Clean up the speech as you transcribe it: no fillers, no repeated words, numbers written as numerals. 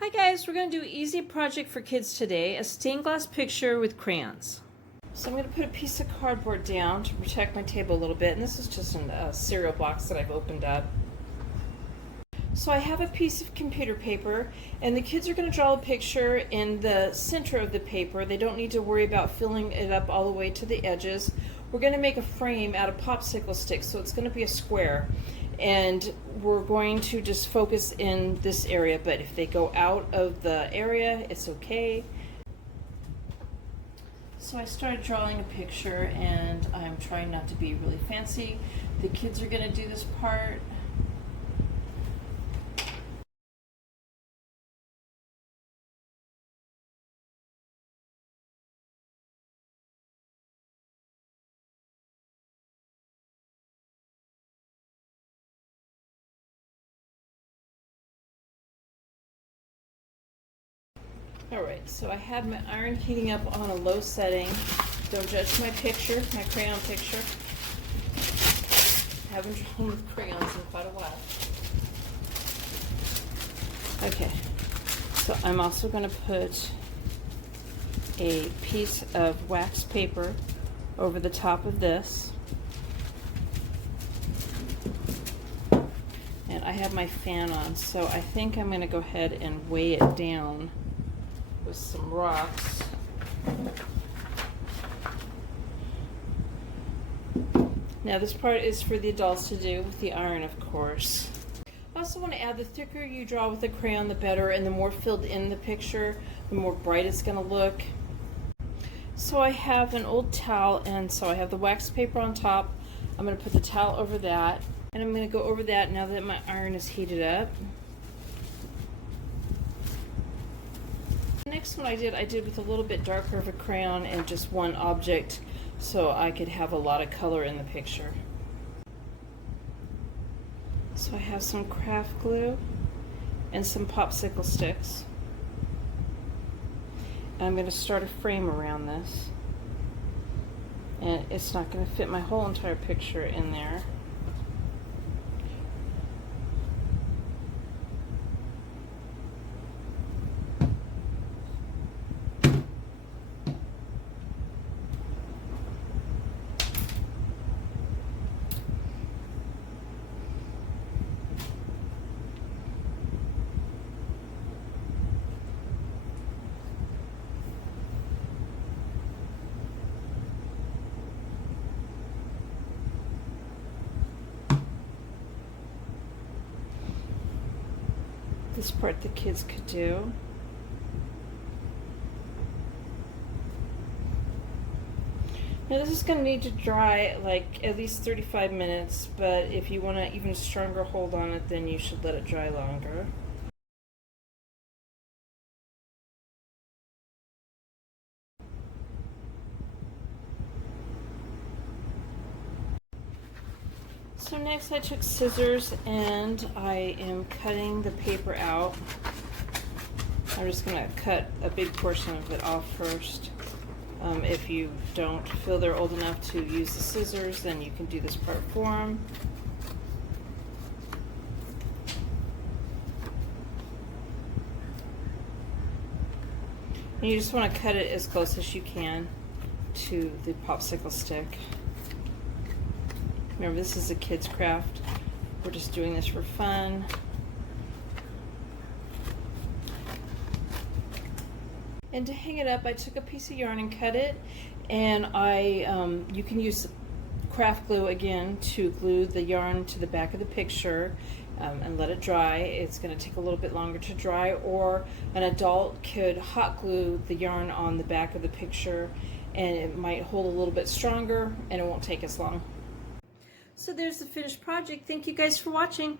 Hi guys, we're going to do an easy project for kids today, a stained glass picture with crayons. So I'm going to put a piece of cardboard down to protect my table a little bit, and this is just a cereal box that I've opened up. So I have a piece of computer paper, and the kids are going to draw a picture in the center of the paper. They don't need to worry about filling it up all the way to the edges. We're going to make a frame out of popsicle sticks, so it's going to be a square. And we're going to just focus in this area, but if they go out of the area, it's okay. So I started drawing a picture, and I'm trying not to be really fancy. The kids are going to do this part. Alright, so I have my iron heating up on a low setting. Don't judge my picture, my crayon picture. I haven't drawn with crayons in quite a while. Okay, so I'm also going to put a piece of wax paper over the top of this. And I have my fan on, so I think I'm going to go ahead and weigh it down with some rocks. Now this part is for the adults to do with the iron, of course. I also want to add, the thicker you draw with the crayon, the better, and the more filled in the picture, the more bright it's going to look. So I have an old towel, and so I have the wax paper on top. I'm going to put the towel over that, and I'm going to go over that now that my iron is heated up. The next one I did with a little bit darker of a crayon and just one object, so I could have a lot of color in the picture. So I have some craft glue and some popsicle sticks. And I'm going to start a frame around this. And it's not going to fit my whole entire picture in there. This part the kids could do. Now this is going to need to dry like at least 35 minutes, but if you want an even stronger hold on it, then you should let it dry longer. So next I took scissors and I am cutting the paper out. I'm just going to cut a big portion of it off first. If you don't feel they're old enough to use the scissors, then you can do this part for them. And you just want to cut it as close as you can to the popsicle stick. Remember, this is a kid's craft. We're just doing this for fun. And to hang it up, I took a piece of yarn and cut it, and you can use craft glue again to glue the yarn to the back of the picture and let it dry. It's going to take a little bit longer to dry, or an adult could hot glue the yarn on the back of the picture, and it might hold a little bit stronger and it won't take as long. So there's the finished project. Thank you guys for watching.